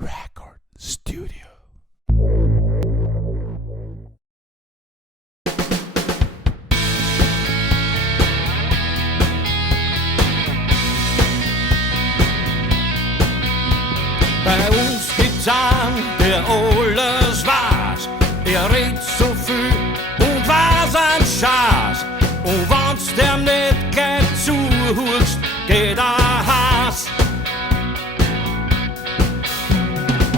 Record Studio. Bei uns gibt's einen, der alles weiß. Er redet so viel und weiß ein Schatz. Und wenn's der nicht gleich zuhörst, geht er Hass.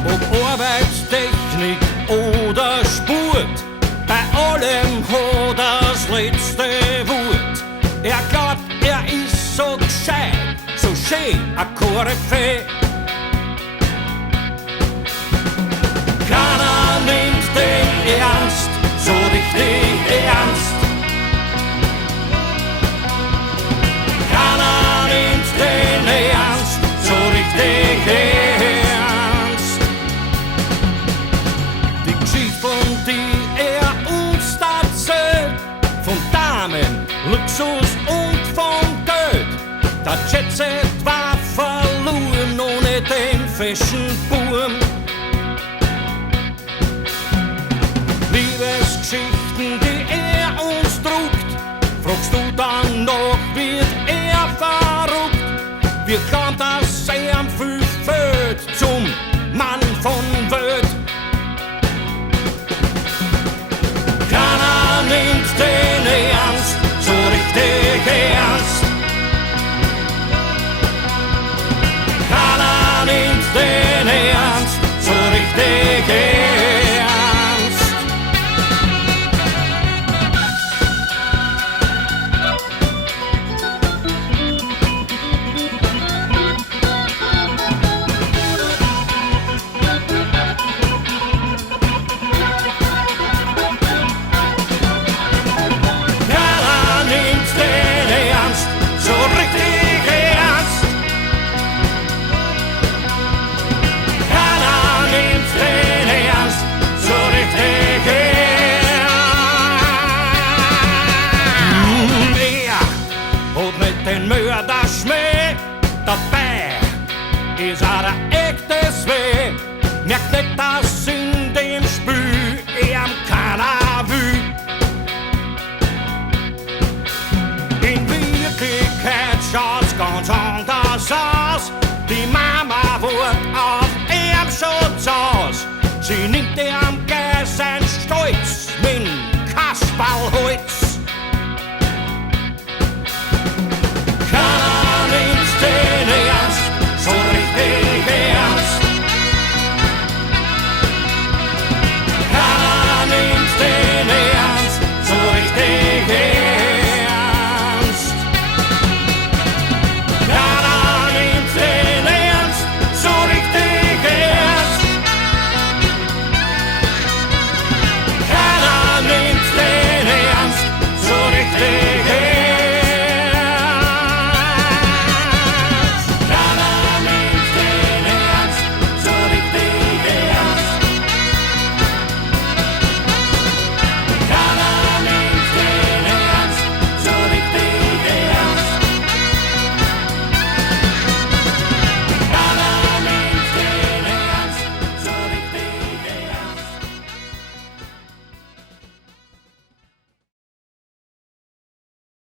Ob Arbeitstechnik oder Sport, bei allem hat er's letzte Wort. Er glaubt, er ist so gescheit, so schön, a Koryphäe. Keiner nimmt den ernst, so richtig ernst. Keiner nimmt den ernst, so richtig ernst. Die Geschichten, die er uns erzählt, von Damen, Luxus und von Geld. Der Jetset war verloren ohne den Fashion-Boom. Liebesgeschichten, die er uns druckt, fragst du dann noch, wird er verrückt? Wir glauben, dass er viel fehlt zum Mann von Welt. Keiner nimmt den ernst, so richtig ernst. Keiner nimmt den ernst, so richtig ernst. Den Mörderschmäh dabei ist er der echte